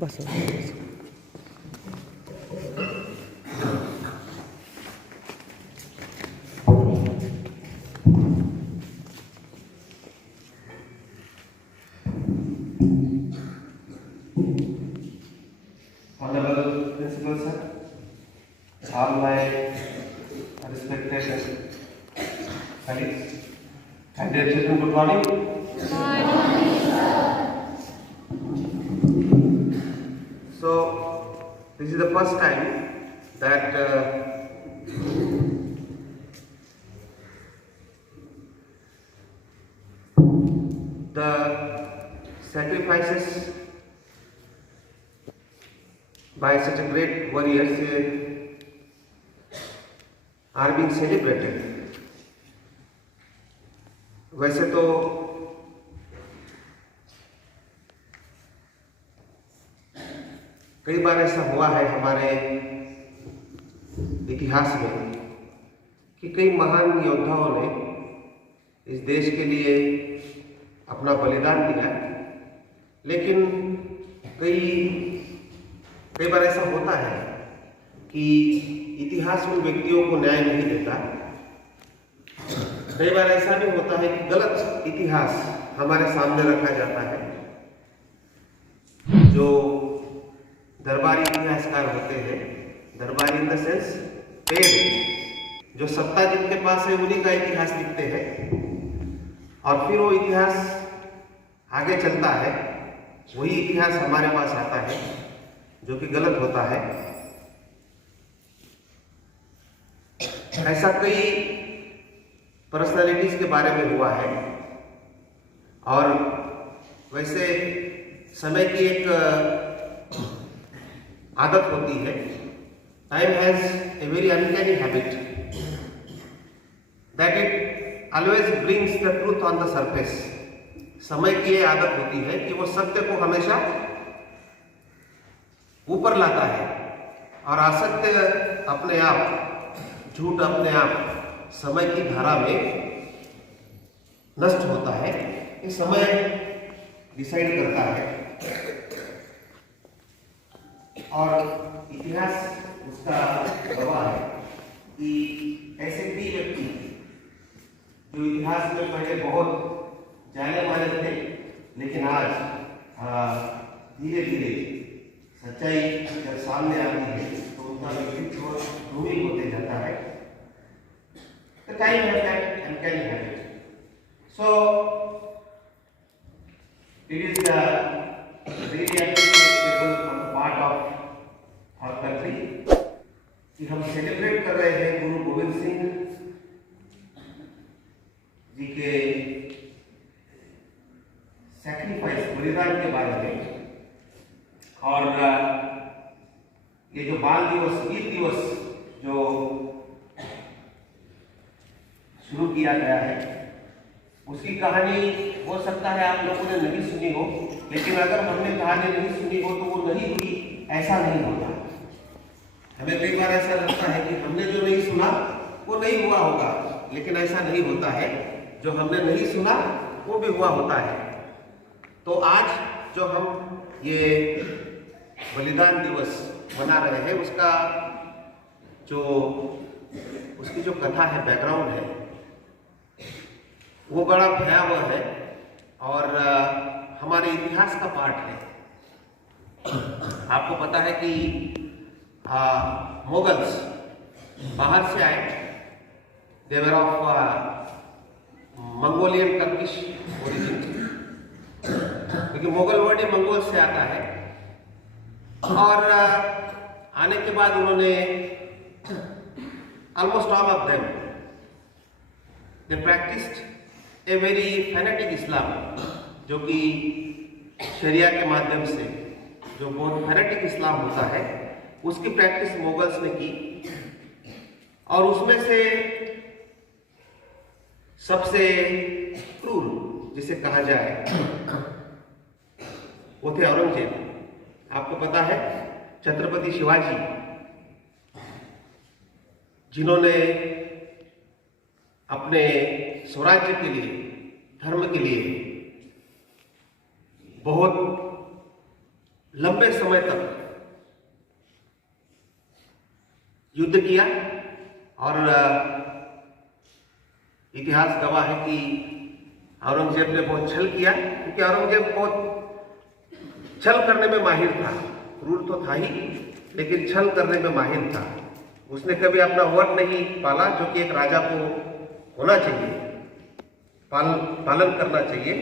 बस Honorable Principal Sir, all my respected colleagues and dear children, good morning. So, this is the first time that the sacrifices by such a great warriors are being celebrated. वैसे तो कई बार ऐसा हुआ है हमारे इतिहास में कि कई महान योद्धाओं ने इस देश के लिए अपना बलिदान दिया, लेकिन कई बार ऐसा होता है कि इतिहास उन व्यक्तियों को न्याय नहीं देता। कई बार ऐसा भी होता है कि गलत इतिहास हमारे सामने रखा जाता है। जो दरबारी इतिहासकार होते हैं, दरबारी इन द सेंस पेड, जो सत्ता जिनके पास है उन्हीं का इतिहास लिखते हैं और फिर वो इतिहास आगे चलता है, वही इतिहास हमारे पास आता है जो कि गलत होता है। ऐसा कई पर्सनालिटीज के बारे में हुआ है और वैसे समय की एक आदत होती है। Time has a very uncanny habit that it always brings the truth on the surface. समय की ये आदत होती है कि वो सत्य को हमेशा ऊपर लाता है और असत्य अपने आप, झूठ अपने आप समय की धारा में नष्ट होता है। ये समय डिसाइड करता है और इतिहास उसका गवाह है कि ऐसे कई व्यक्ति जो इतिहास में पहले बहुत जाने माने थे, लेकिन आज धीरे धीरे सच्चाई जब सामने आती है तो उनका व्यक्तित्व रूढ़ी होते जाता है। The time has that uncanny habit. So it is really appreciable on the part of our country कि हम सेलिब्रेट कर रहे हैं गुरु गोविंद सिंह जी के सैक्रिफाइस, बलिदान के बारे में। और ये जो बाल दिवस, वीर दिवस जो शुरू किया गया है, उसकी कहानी हो सकता है आप लोगों ने नहीं सुनी हो, लेकिन अगर हमने कहानी नहीं सुनी हो तो वो नहीं हुई ऐसा नहीं होता। हमें कई बार ऐसा लगता है कि हमने जो नहीं सुना वो नहीं हुआ होगा, लेकिन ऐसा नहीं होता है। जो हमने नहीं सुना वो भी हुआ होता है। तो आज जो हम ये बलिदान दिवस मना रहे हैं, उसकी जो कथा है, बैकग्राउंड है, वो बड़ा भयावह है और हमारे इतिहास का पार्ट है। आपको पता है कि मुगल्स बाहर से आए, देवर ऑफ मंगोलियन टर्किश ओरिजिन, क्योंकि मुगल वर्ड ही मंगोल से आता है। और आने के बाद उन्होंने almost all of them they practiced a very fanatic Islam, जो कि शरिया के माध्यम से जो बहुत फैनेटिक इस्लाम होता है उसकी प्रैक्टिस मुगल्स ने की। और उसमें से सबसे क्रूर जिसे कहा जाए वो थे औरंगजेब। आपको पता है छत्रपति शिवाजी, जिन्होंने अपने स्वराज्य के लिए, धर्म के लिए बहुत लंबे समय तक युद्ध किया और इतिहास गवाह है कि औरंगजेब ने बहुत छल किया, क्योंकि औरंगजेब बहुत छल करने में माहिर था। क्रूर तो था ही, लेकिन छल करने में माहिर था। उसने कभी अपना वर्ड नहीं पाला, जो कि एक राजा को होना चाहिए, पालन करना चाहिए।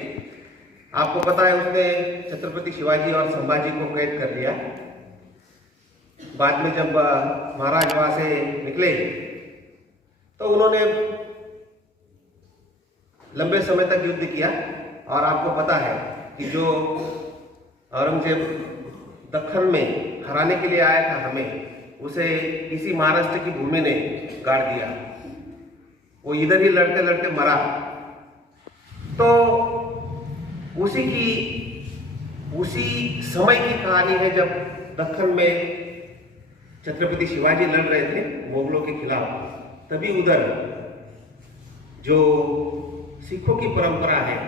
आपको पता है, उसने छत्रपति शिवाजी और संभाजी को कैद कर लिया। बाद में जब महाराज वहां से निकले तो उन्होंने लंबे समय तक युद्ध किया। और आपको पता है कि जो औरंगजेब दक्कन में हराने के लिए आया था हमें, उसे इसी महाराष्ट्र की भूमि ने गाड़ दिया। वो इधर ही लड़ते लड़ते मरा। तो उसी समय की कहानी है जब दक्कन में छत्रपति शिवाजी लड़ रहे थे मुगलों के खिलाफ। तभी उधर जो सिखों की परंपरा है,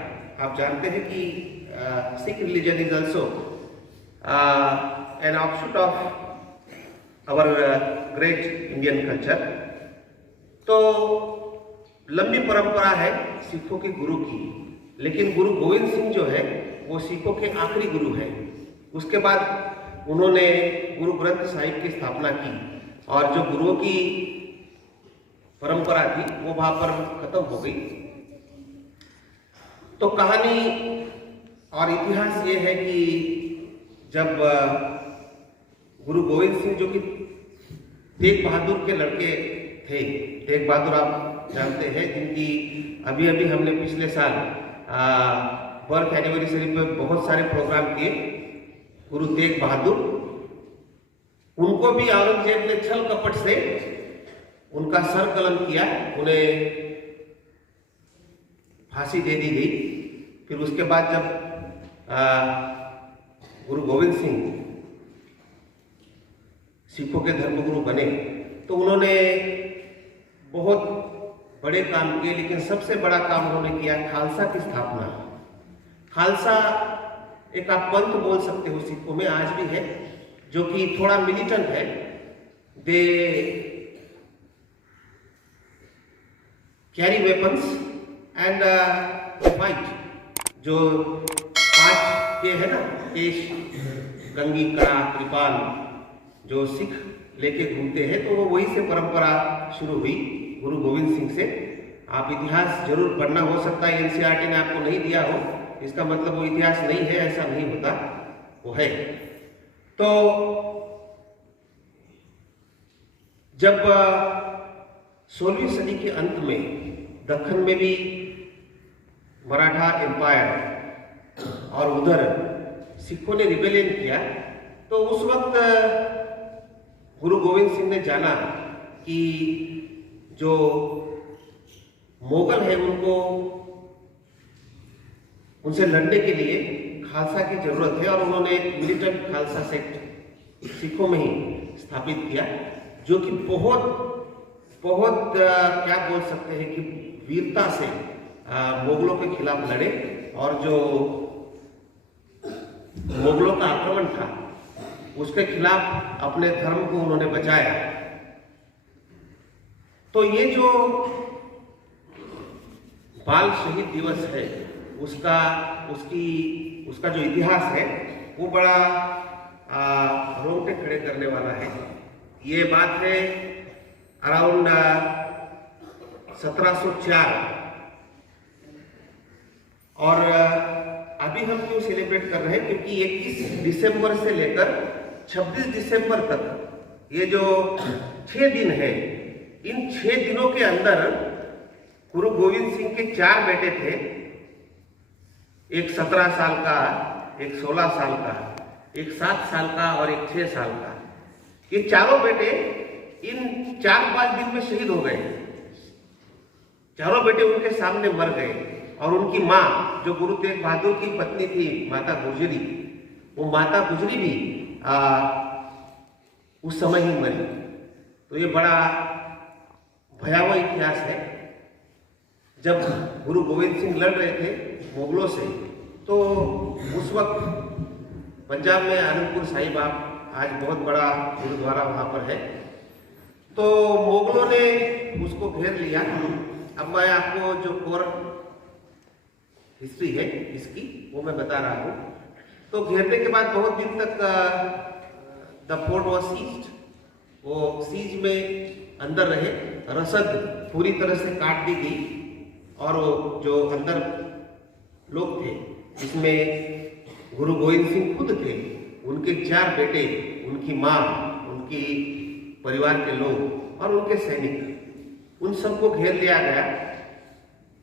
आप जानते हैं कि Sikh religion is also an offshoot of our great Indian culture. तो लंबी परंपरा है सिखों के गुरु की, लेकिन गुरु गोविंद सिंह जो है वो सिखों के आखिरी गुरु हैं। उसके बाद उन्होंने गुरु ग्रंथ साहिब की स्थापना की, और जो गुरुओं की परंपरा थी वो वहां पर खत्म हो गई। तो कहानी और इतिहास ये है कि जब गुरु गोविंद सिंह, जो कि तेग बहादुर के लड़के थे, तेग बहादुर आप जानते हैं, जिनकी अभी अभी हमने पिछले साल बर्थ एनिवर्सरी पे बहुत सारे प्रोग्राम किए, गुरु तेग बहादुर, उनको भी औरंगजेब ने छल कपट से उनका सर कलम किया, उन्हें फांसी दे दी गई। फिर उसके बाद जब गुरु गोविंद सिंह सिखों के धर्मगुरु बने तो उन्होंने बहुत बड़े काम किए, लेकिन सबसे बड़ा काम उन्होंने किया खालसा की स्थापना। खालसा एक आप पंथ बोल सकते हो, सिखों में आज भी है, जो कि थोड़ा मिलिटेंट है। They carry weapons and fight. जो 5 ये है ना, केश, कंगी, कड़ा, कृपाल, जो सिख लेके घूमते हैं, तो वो वही से परंपरा शुरू हुई गुरु गोविंद सिंह से। आप इतिहास जरूर पढ़ना, हो सकता है एनसीईआरटी ने आपको नहीं दिया हो, इसका मतलब वो इतिहास नहीं है, ऐसा नहीं होता, वो है। तो जब 16वीं सदी के अंत में दक्कन में भी मराठा एम्पायर और उधर सिखों ने रिबेलियन किया, तो उस वक्त गुरु गोविंद सिंह ने जाना कि जो मुगल है उनसे लड़ने के लिए खालसा की जरूरत है, और उन्होंने एक मिलिटेंट खालसा सेक्ट सिखों में ही स्थापित किया, जो कि बहुत क्या बोल सकते हैं कि वीरता से मुगलों के खिलाफ लड़े, और जो मुगलों का आक्रमण था उसके खिलाफ अपने धर्म को उन्होंने बचाया। तो ये जो बाल शहीद दिवस है, उसका जो इतिहास है वो बड़ा रोंगटे खड़े करने वाला है। ये बात है अराउंड 1704, और अभी हम क्यों सेलिब्रेट कर रहे हैं, क्योंकि 21 दिसंबर से लेकर 26 दिसंबर तक ये जो 6 दिन है, इन 6 दिनों के अंदर गुरु गोविंद सिंह के 4 बेटे थे, एक 17 साल का, एक 16 साल का, एक 7 साल का और एक 6 साल का। ये चारों बेटे इन 4-5 दिन में शहीद हो गए। चारों बेटे उनके सामने मर गए, और उनकी माँ, जो गुरु तेग बहादुर की पत्नी थी, माता गुजरी, वो माता गुजरी भी उस समय ही मरी। तो ये बड़ा भयावह इतिहास है। जब गुरु गोविंद सिंह लड़ रहे थे मुगलों से, तो उस वक्त पंजाब में आनंदपुर साहिब आज बहुत बड़ा गुरुद्वारा वहाँ पर है। तो मुगलों ने उसको घेर लिया। अब मैं आपको जो कोर हिस्ट्री है इसकी वो मैं बता रहा हूँ। तो घेरने के बाद बहुत दिन तक द फोर्ट वॉज सीज्ड, वो सीज में अंदर रहे। रसद पूरी तरह से काट दी गई और वो जो अंदर लोग थे इसमें गुरु गोविंद सिंह खुद थे, उनके 4 बेटे, उनकी माँ, उनकी परिवार के लोग और उनके सैनिक, उन सबको घेर लिया गया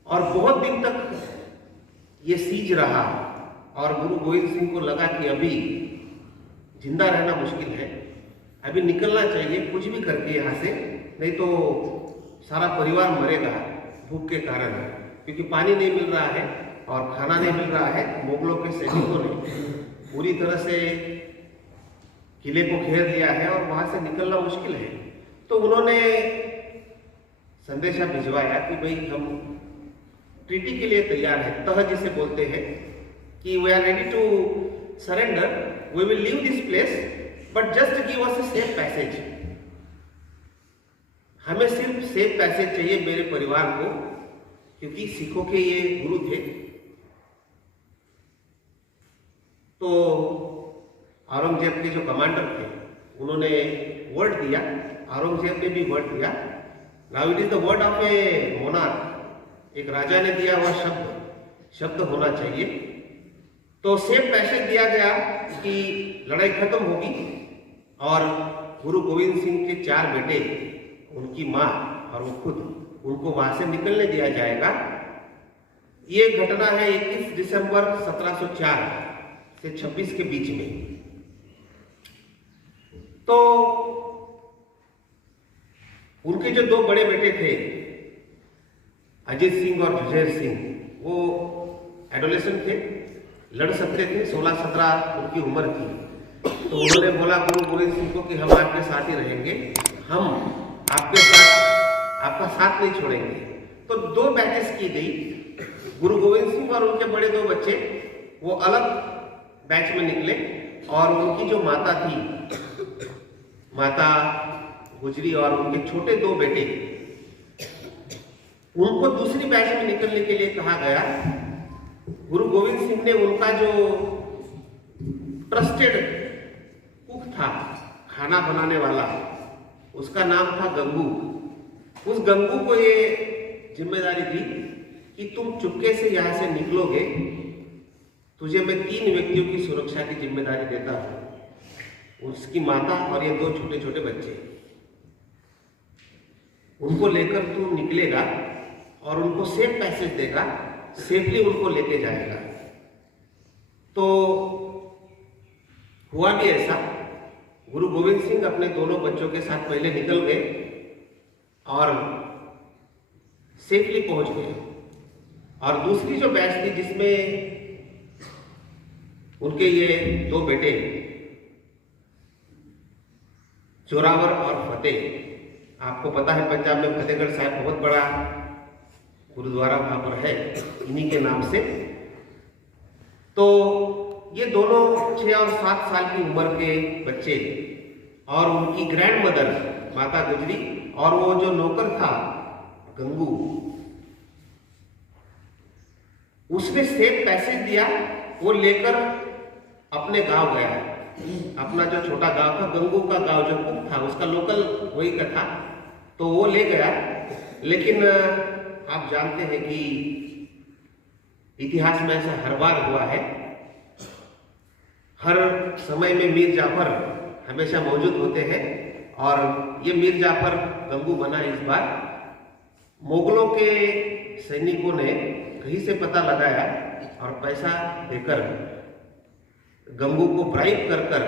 और बहुत दिन तक ये सीज रहा। और गुरु गोविंद सिंह को लगा कि अभी जिंदा रहना मुश्किल है, अभी निकलना चाहिए कुछ भी करके यहाँ से, नहीं तो सारा परिवार मरेगा भूख के कारण, क्योंकि पानी नहीं मिल रहा है और खाना नहीं मिल रहा है। मुगलों के सैनिकों ने पूरी तरह से किले को घेर लिया है और वहां से निकलना मुश्किल है। तो उन्होंने संदेशा भिजवाया कि भाई हम ट्रीटी के लिए तैयार है, तह जिसे बोलते हैं, कि we are ready to surrender, we will leave this place but just give us a safe passage. हमें सिर्फ सेफ पैसेज चाहिए मेरे परिवार को, क्योंकि सिखों के ये गुरु थे। तो औरंगजेब के जो कमांडर थे उन्होंने वर्ड दिया, औरंगजेब ने भी वर्ड दिया। Now it is the word of A monarch, एक राजा ने दिया हुआ शब्द होना चाहिए। तो सेफ पैसेज दिया गया कि लड़ाई खत्म होगी और गुरु गोविंद सिंह के 4 बेटे, उनकी माँ और वो खुद, उनको वहां से निकलने दिया जाएगा। ये घटना है 21 दिसंबर 1704 से 26 के बीच में। तो उनके जो 2 बड़े बेटे थे, अजीत सिंह और जुझेर सिंह, वो एडोलेसेंट थे, लड़ सकते थे, 16-17 उनकी उम्र थी। तो उन्होंने बोला गुरु गोविंद सिंह को कि हम आपके साथ ही रहेंगे, हम आपके साथ, आपका साथ नहीं छोड़ेंगे। तो 2 बैचेस की गई, गुरु गोविंद सिंह और उनके बड़े 2 बच्चे वो अलग बैच में निकले और उनकी जो माता थी, माता गुजरी, और उनके छोटे 2 बेटे, उनको दूसरी बैच में निकलने के लिए कहा गया। गुरु गोविंद सिंह ने उनका जो ट्रस्टेड कुक था, खाना बनाने वाला, उसका नाम था गंगू। उस गंगू को ये जिम्मेदारी दी कि तुम चुपके से यहां से निकलोगे, तुझे मैं 3 व्यक्तियों की सुरक्षा की जिम्मेदारी देता हूं, उसकी माता और ये 2 छोटे छोटे बच्चे, उनको लेकर तू निकलेगा और उनको सेफ पैसेज देगा, सेफली उनको लेके जाएगा। तो हुआ भी ऐसा, गुरु गोविंद सिंह अपने दोनों बच्चों के साथ पहले निकल गए और सेफली पहुंच गए। और दूसरी जो बैच थी जिसमें उनके ये 2 बेटे जोरावर और फतेह, आपको पता है पंजाब में फतेहगढ़ साहिब बहुत बड़ा गुरुद्वारा वहां पर है इन्हीं के नाम से। तो ये दोनों 6 और 7 साल की उम्र के बच्चे और उनकी ग्रैंड मदर माता गुजरी और वो जो नौकर था गंगू, उसने सेफ पैसेज दिया, वो लेकर अपने गांव गया। अपना जो छोटा गांव था, गंगू का गांव जो कुक था उसका लोकल वही का था, तो वो ले गया। लेकिन आप जानते हैं कि इतिहास में ऐसा हर बार हुआ है, हर समय में मीर जाफर हमेशा मौजूद होते हैं और ये मीर जाफर गंगू बना। इस बार मुगलों के सैनिकों ने कहीं से पता लगाया और पैसा देकर गंगू को ब्राइब कर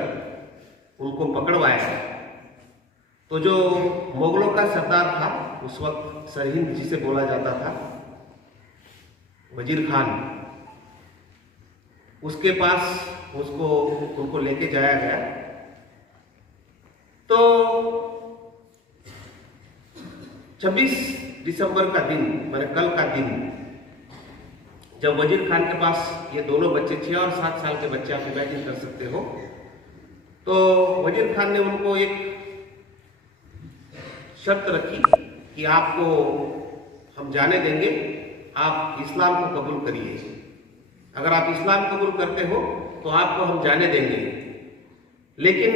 उनको पकड़वाया। तो जो मुगलों का सरदार था उस वक्त, सरहिंद जिसे बोला जाता था, वजीर खान, उसके पास उनको लेके जाया गया। तो 26 दिसंबर का दिन, मैंने कल का दिन, जब वजीर खान के पास ये दोनों बच्चे 6 और 7 साल के बच्चे आप इमेजिन कर सकते हो, तो वजीर खान ने उनको एक शर्त रखी कि आपको हम जाने देंगे, आप इस्लाम को कबूल करिए। अगर आप इस्लाम कबूल करते हो तो आपको हम जाने देंगे। लेकिन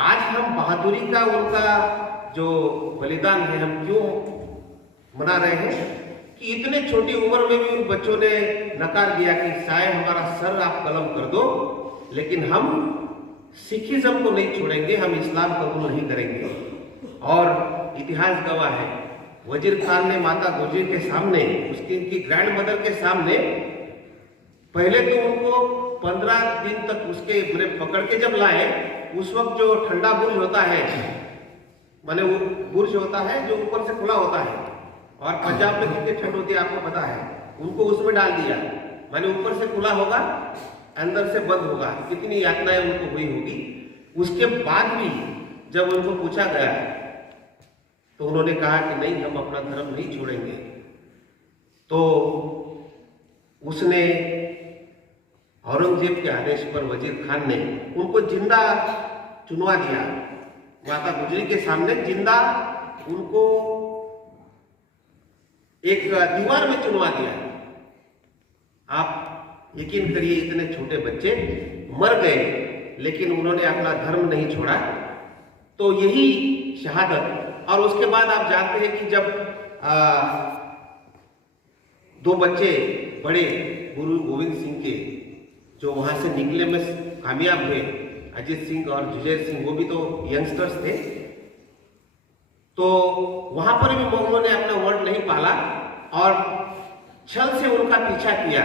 आज हम बहादुरी का उनका जो बलिदान है हम क्यों मना रहे हैं कि इतने छोटी उम्र में भी उन बच्चों ने नकार दिया कि शायद हमारा सर आप कलम कर दो, लेकिन हम सिखिज्म को नहीं छोड़ेंगे, हम इस्लाम कबूल नहीं करेंगे। और इतिहास गवाह है, वजीर खान ने माता गुजरी के सामने, उसकी ग्रैंड मदर के सामने, पहले तो उनको 15 दिन तक उसके पकड़ के जब लाए, उस वक्त जो ठंडा बुर्ज होता है, माने वो बुर्ज होता है जो ऊपर से खुला होता है, और पंजाब में कितनी ठंड होती है आपको पता है, उनको उसमें डाल दिया। माने ऊपर से खुला होगा, अंदर से बंद होगा। कितनी यातनाएं उनको हुई होगी। उसके बाद भी जब उनको पूछा गया तो उन्होंने कहा कि नहीं, हम अपना धर्म नहीं छोड़ेंगे। तो उसने औरंगजेब के आदेश पर वजीर खान ने उनको जिंदा चुनवा दिया। माता गुजरी के सामने जिंदा उनको एक दीवार में चुनवा दिया। आप यकीन करिए, इतने छोटे बच्चे मर गए लेकिन उन्होंने अपना धर्म नहीं छोड़ा। तो यही शहादत। और उसके बाद आप जानते हैं कि जब 2 बच्चे बड़े गुरु गोविंद सिंह के जो वहां से निकले में कामयाब हुए, अजीत सिंह और जुझेर सिंह, वो भी तो यंगस्टर्स थे, तो वहां पर भी उन्होंने अपना वर्ड नहीं पाला और छल से उनका पीछा किया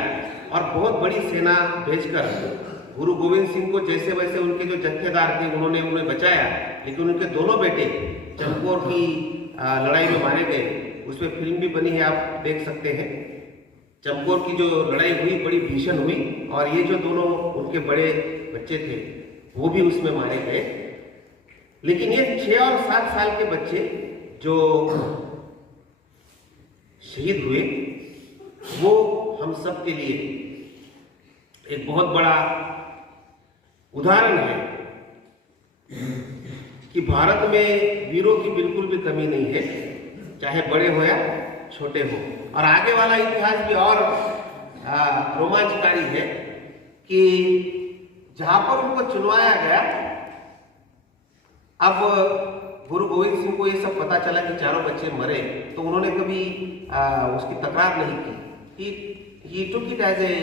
और बहुत बड़ी सेना भेजकर गुरु गोविंद सिंह को जैसे वैसे उनके जो जत्थेदार थे उन्होंने उन्हें बचाया। लेकिन उनके दोनों बेटे चमकौर की लड़ाई में मारे गए। उसमें फिल्म भी बनी है, आप देख सकते हैं। चमकौर की जो लड़ाई हुई बड़ी भीषण हुई और ये जो दोनों उनके बड़े बच्चे थे वो भी उसमें मारे गए। लेकिन ये 6 और 7 साल के बच्चे जो शहीद हुए वो हम सब के लिए एक बहुत बड़ा उदाहरण है कि भारत में वीरों की बिल्कुल भी कमी नहीं है, चाहे बड़े हो या छोटे हो। और आगे वाला इतिहास भी और रोमांचकारी है कि जहां पर उनको चुनवाया गया, अब गुरु गोविंद सिंह को ये सब पता चला कि चारों बच्चे मरे, तो उन्होंने कभी उसकी तकरार नहीं की। He took it as a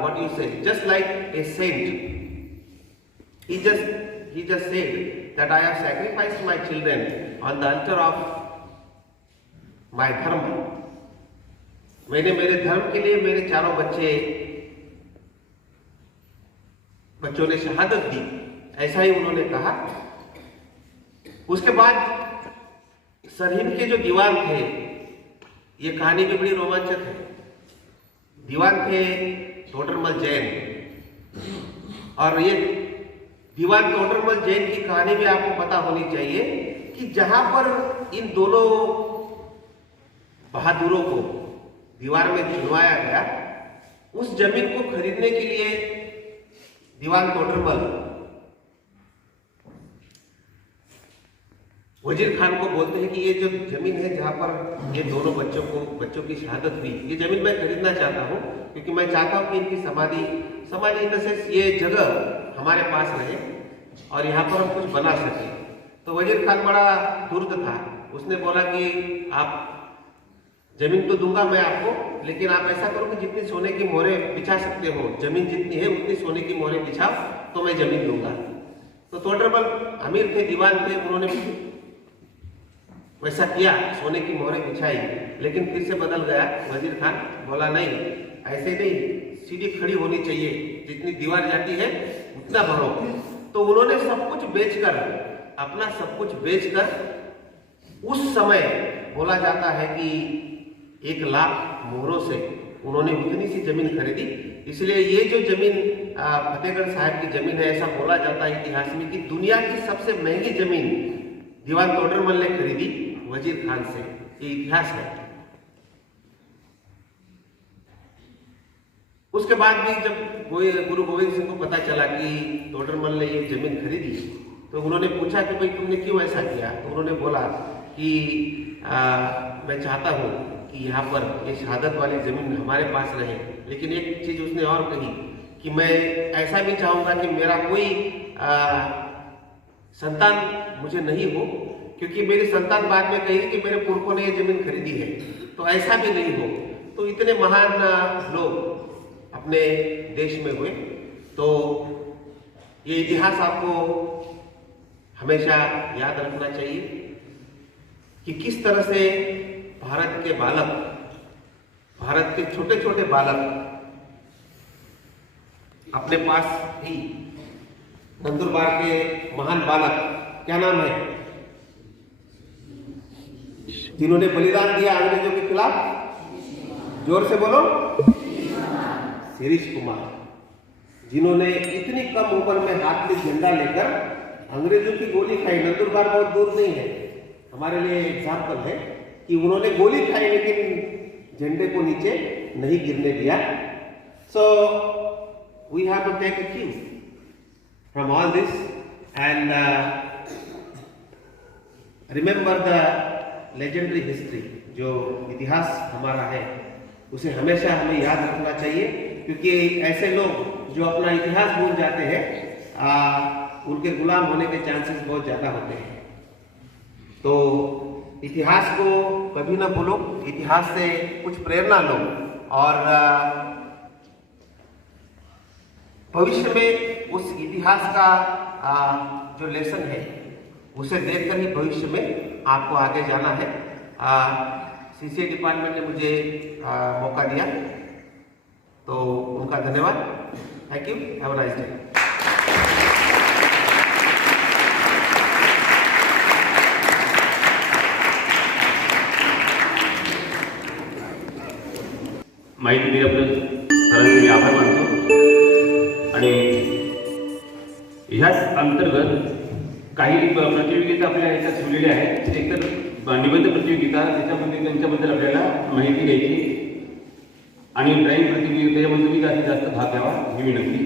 what you say, just like a saint. He just said that I have sacrificed my children on the altar of my dharma. मैंने मेरे धर्म के लिए मेरे चारों बच्चों ने शहादत दी, ऐसा ही उन्होंने कहा। उसके बाद सरहिंद के जो दीवान थे, ये कहानी भी बड़ी रोमांचक है। दीवान थे तोडरमल जैन, और ये दीवान तोडरमल जैन की कहानी भी आपको पता होनी चाहिए कि जहां पर इन दोनों बहादुरों को दीवार में चुनवाया गया, उस जमीन को खरीदने के लिए दीवान तोडरमल वजीर खान को बोलते हैं कि ये जो जमीन है जहां पर ये दोनों बच्चों की शहादत हुई, ये जमीन मैं खरीदना चाहता हूँ, क्योंकि मैं चाहता हूँ कि इनकी समाधि इन द सेंस ये जगह हमारे पास रहे और यहाँ पर हम कुछ बना सके। तो वजीर खान बड़ा धूर्त था, उसने बोला कि आप जमीन तो दूंगा मैं आपको, लेकिन आप ऐसा करो कि जितनी सोने की मोहरें बिछा सकते हो, जमीन जितनी है उतनी सोने की मोहरें बिछाओ तो मैं जमीन दूंगा। तो तोडरमल अमीर थे, दीवान थे, उन्होंने वैसा किया, सोने की मोहरें बिछाई। लेकिन फिर से बदल गया वजीर खान, बोला नहीं, ऐसे नहीं, सीढ़ी खड़ी होनी चाहिए, जितनी दीवार जाती है उतना भरो। तो उन्होंने सब कुछ बेचकर, अपना सब कुछ बेचकर, उस समय बोला जाता है कि 1 लाख मोहरों से उन्होंने उतनी सी जमीन खरीदी। इसलिए ये जो जमीन फतेहगढ़ साहब की जमीन है, ऐसा बोला जाता है इतिहास में कि दुनिया की सबसे महंगी जमीन दीवान तोडरमल ने खरीदी वजीर खान से। ये इतिहास है। उसके बाद भी जब गुरु गोविंद सिंह को पता चला कि तोडरमल ने ये जमीन खरीदी, तो उन्होंने पूछा कि भाई तुमने क्यों ऐसा किया। तो उन्होंने बोला कि मैं चाहता हूँ कि यहाँ पर ये शहादत वाली ज़मीन हमारे पास रहे। लेकिन एक चीज़ उसने और कही कि मैं ऐसा भी चाहूँगा कि मेरा कोई संतान मुझे नहीं हो, क्योंकि मेरी संतान बाद में कहेगी कि मेरे पुरखों ने ये ज़मीन खरीदी है। तो ऐसा भी नहीं हो। तो इतने महान लोग अपने देश में हुए। तो ये इतिहास आपको हमेशा याद रखना चाहिए कि किस तरह से भारत के बालक, भारत के छोटे छोटे बालक अपने पास ही नंदुरबार के महान बालक, क्या नाम है, जिन्होंने बलिदान दिया अंग्रेजों के खिलाफ, जोर से बोलो, शिरीष कुमार, जिन्होंने इतनी कम उम्र में हाथ में झंडा लेकर अंग्रेजों की गोली खाई। नंदुरबार बहुत दूर नहीं है, हमारे लिए एग्जाम्पल है कि उन्होंने गोली खाई लेकिन झंडे को नीचे नहीं गिरने दिया। So we have to take a cue from all this and remember the legendary history. जो इतिहास हमारा है उसे हमेशा हमें याद रखना चाहिए, क्योंकि ऐसे लोग जो अपना इतिहास भूल जाते हैं उनके गुलाम होने के चांसेस बहुत ज़्यादा होते हैं। तो इतिहास को कभी ना भूलो, इतिहास से कुछ प्रेरणा लो और भविष्य में उस इतिहास का जो लेसन है उसे देखकर ही भविष्य में आपको आगे जाना है। सीसीए डिपार्टमेंट ने मुझे मौका दिया, तो उनका धन्यवाद। Thank you, have a nice day. माहिती दिल्याबद्दल सरांचे मी आभार मानतो। आणि ह्याच अंतर्गत काही प्रतियोगिता आपल्या ह्याच्यात ठेवलेल्या आहेत। एकतर निबंध प्रतियोगिता, त्याच्यामध्ये त्यांच्याबद्दल आपल्याला माहिती द्यायची, आणि ड्रॉइंग प्रतियोगिता, त्याच्यामध्ये तुम्ही जास्तीत जास्त भाग घ्यावा ही विनंती।